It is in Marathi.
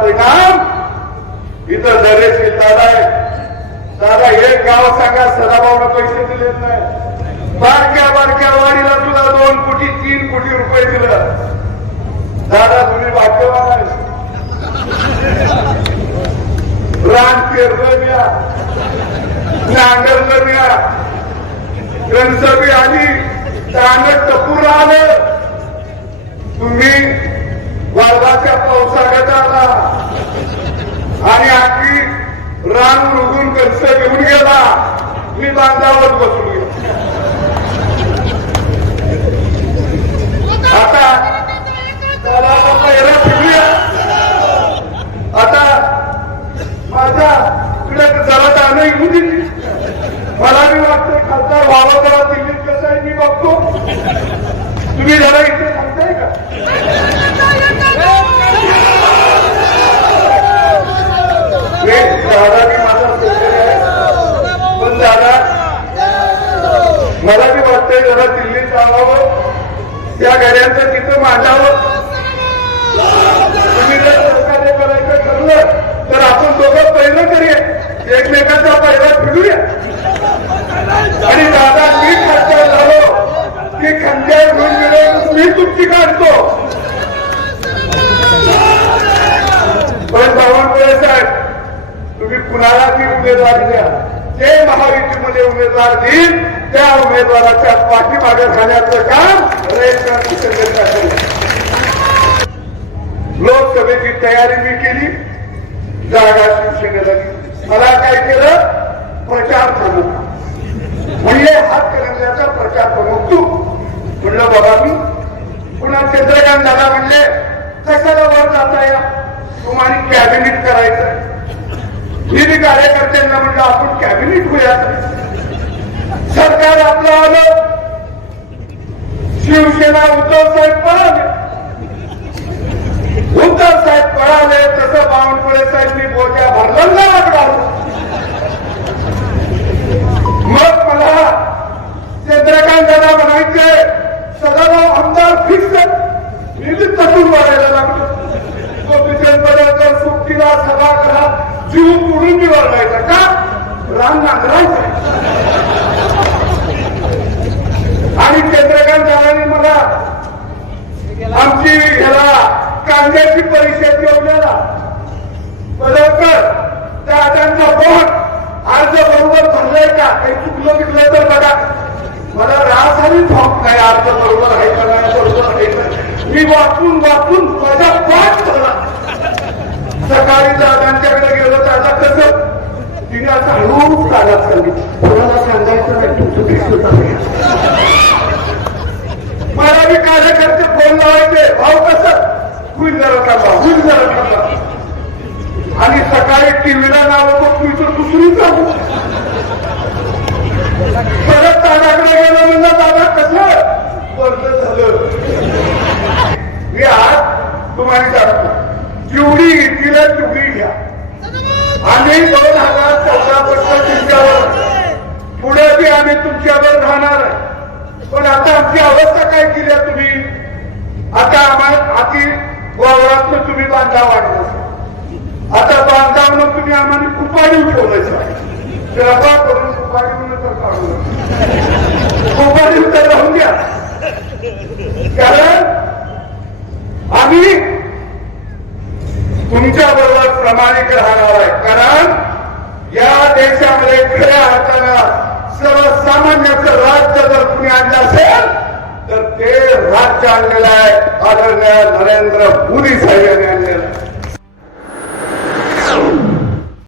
परिणाम इथं दरेश मिळतात आहे दादा एक गाव सांगा सदाभाऊला पैसे दिले नाही. बारक्या बारक्या वाडीला तुला दोन कोटी तीन कोटी रुपये दिलं. दादा तुम्ही भाग्यवान. आहे रान पेरलं घ्या नांगरलं घ्या कणसबी आली. तानक टपूर आलं. रान उडून कंस घेऊन गेला मी बांधावर बसलो गेलो आता त्याला पहिला फिरूया आता माझा इकडे जरा जाणं येऊ दे मला मी वाटतं खासदार व्हावं जरा दिल्लीत कसं आहे मी बघतो तुम्ही जरा इथे सांगताय का हे दादा मी माझा सोबत आहे पण दादा ते बी जरा दिल्लीत जावावं त्या गाड्यांचं तिथं मांडावं. तुम्ही जर सहकार्य करायचं ठरलं तर आपण दोघं पहिलं करूया एकमेकांचा पहिला फिरूया. आणि दादा मी खासदार झालो की खंड्या घेऊन मिळून मी तुमची काढतो. पण बावनकुळे साहेब तुम्ही कुणाला ती उमेदवारी द्या? जे महायुतीमध्ये उमेदवार देईल त्या उमेदवाराच्या पाठीमागे खाण्याचं काम रयत लोकसभेची तयारी मी केली जागा शिवसेनेला मला काय केलं? प्रचार प्रमुख म्हणजे हात करण्याचा प्रचार प्रमुख तू म्हणलं बाबा मी पुन्हा चंद्रकांत दादा म्हणले कशाला वर जाता या तुम्हाला कॅबिनेट मी बी कार्यकर्त्यांना म्हणलं आपण कॅबिनेट होऊया सरकार आपलं आलं। शिवसेना उद्धव साहेब पळाले उद्धव साहेब पळाले तसं बावनकुळे साहेबनी बोजा भरला लागला मग मला चंद्रकांत दादा म्हणायचे सदाभाऊ आमदार फिक्स मी तसून वाढायला लागलो तो विजयपदाच्या सुट्टीला सभागृहात जीव पुढून निवडायचा का? राम नांदरायचा आणि चंद्रकांत दादाने मला आमची ह्याला कांद्याची परीक्षा घेऊन बदलकर दादांचा बोट अर्ज बरोबर भरलाय का? काही चुकलं बिकलं तर बघा. मला रास आणि ठोक नाही अर्ज बरोबर आहे का नाही बरोबर आहे का मी वाचून वाचून माझा पाठ भरला. सकाळी दादांच्याकडे गेलो दादा कसं तिने हळूहळू चालत चालली कोणाला सांगायचं नाही तुमचं दिसत आहे. मला मी कार्यकर्ते फोन लावायचे? भाऊ कसं? होईल जरा थांबा होईल जरा थांबा. आणि सकाळी टीव्हीला लावतो तुम्ही तर दुसरी चालू परत दादाकडे गेलो म्हणजे दादा कसं बंद झालं मी आज तुम्हाला सांगतो जेवढी येतील तेवढी घ्या आम्ही दोन हजार चौदा पर्यंत तुमच्यावर पुढे बी आम्ही तुमच्यावर राहणार आहे पण आता आमची अवस्था काय केली आहे तुम्ही आता आम्हाला हाती तर तुम्ही बांधा वाढलं. आता बांधावनं तुम्ही आम्हाला कुपाडी ठेवलायचं आहे करून कुपाडी म्हणून तर काढू नका. कुपाडी तर राहून द्या. कारण आम्ही तुमच्या बरोबर प्रामाणिक राहणार आहे. कारण या देशामध्ये खऱ्या हाताला सर्वसामान्याचं राज्य जर तुम्ही आणलं असेल तर ते आहे आदरणीय नरेंद्र मोदी साहेब यांनी